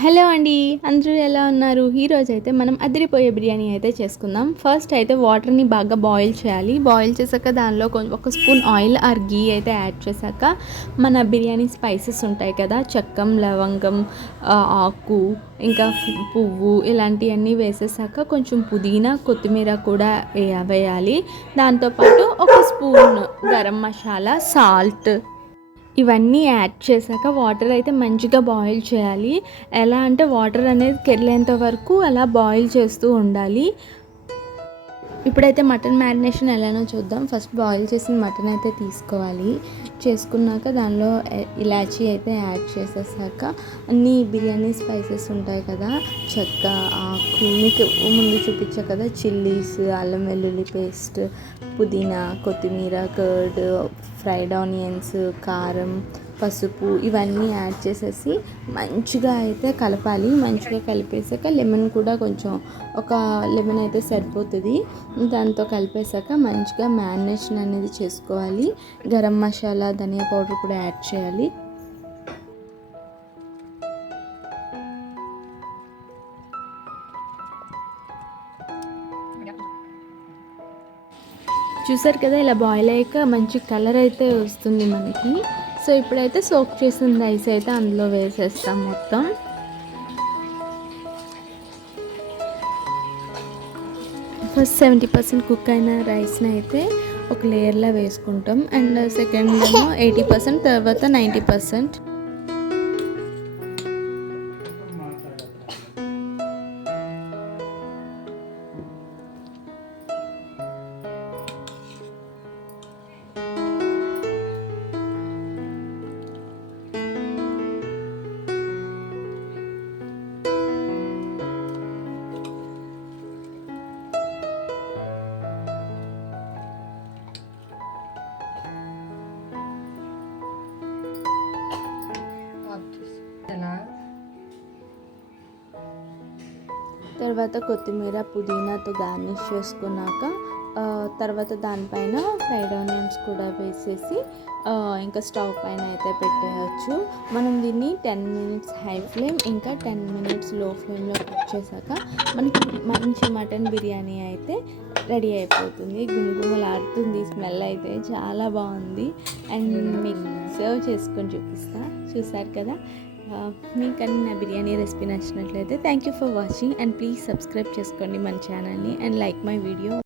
Hello అండి, అందరూ ఎలా ఉన్నారు? ఈరోజు అయితే మనం అదిరిపోయే బిర్యానీ అయితే చేసుకుందాం. ఫస్ట్ అయితే వాటర్ని బాగా బాయిల్ చేయాలి. బాయిల్ చేశాక దానిలో ఒక స్పూన్ ఆయిల్ ఆర్ గీ అయితే యాడ్ చేశాక మన బిర్యానీ స్పైసెస్ ఉంటాయి కదా, చెక్కం, లవంగం, ఆకు, ఇంకా పువ్వు, ఇలాంటివన్నీ వేసేసాక కొంచెం పుదీనా, కొత్తిమీర కూడా వేయాలి. దాంతోపాటు ఒక స్పూన్ గరం మసాలా, సాల్ట్, ఇవన్నీ యాడ్ చేశాక వాటర్ అయితే మంచిగా బాయిల్ చేయాలి. ఎలా అంటే వాటర్ అనేది కెర్లేంత వరకు అలా బాయిల్ చేస్తూ ఉండాలి. ఇప్పుడైతే మటన్ మ్యారినేషన్ ఎలానో చూద్దాం. ఫస్ట్ బాయిల్ చేసిన మటన్ అయితే తీసుకోవాలి. చేసుకున్నాక దానిలో ఇలాచీ అయితే యాడ్ చేసేసాక అన్ని బిర్యానీ స్పైసెస్ ఉంటాయి కదా, చెక్క, ఆకు, మీకు ముందు చూపించా కదా, చిల్లీస్, అల్లం వెల్లుల్లి పేస్ట్, పుదీనా, కొత్తిమీర, కర్డ్, ఫ్రైడ్ ఆనియన్స్, కారం, పసుపు, ఇవన్నీ యాడ్ చేసేసి మంచిగా అయితే కలపాలి. మంచిగా కలిపేసాక లెమన్ కూడా కొంచెం ఒక లెమన్ అయితే సరిపోతుంది. దాంతో కలిపేసాక మంచిగా మ్యారినేషన్ అనేది చేసుకోవాలి. గరం మసాలా, ధనియా పౌడర్ కూడా యాడ్ చేయాలి. చూసారు కదా, ఇలా బాయిల్ అయ్యాక మంచి కలర్ అయితే వస్తుంది మనకి. సో ఇప్పుడైతే సోక్ చేసిన రైస్ అయితే అందులో వేసేస్తాం మొత్తం. ఫస్ట్ 70% కుక్ అయిన రైస్ని అయితే ఒక లేయర్లో వేసుకుంటాం. అండ్ సెకండ్ ఏమో 80%, తర్వాత 90%. తర్వాత కొత్తిమీర, పుదీనాతో గార్నిష్ చేసుకున్నాక తర్వాత దానిపైన ఫ్రైడ్ ఆనియన్స్ కూడా వేసేసి ఇంకా స్టవ్ పైన అయితే పెట్టేయచ్చు. మనం దీన్ని 10 minutes హై ఫ్లేమ్, ఇంకా 10 minutes లో ఫ్లేమ్లో కుక్ చేశాక మనకి మంచి మటన్ బిర్యానీ అయితే రెడీ అయిపోతుంది. గుమగుమలాడుతుంది, స్మెల్ అయితే చాలా బాగుంది. అండ్ మీకు సర్వ్ చేసుకొని చూపిస్తా. చూసారు కదా, మీకు అన్ని నా బిర్యానీ రెసిపీ నచ్చినట్లయితే thank you for watching. And please subscribe చేసుకోండి మన ఛానల్ని అండ్ లైక్ మై వీడియో.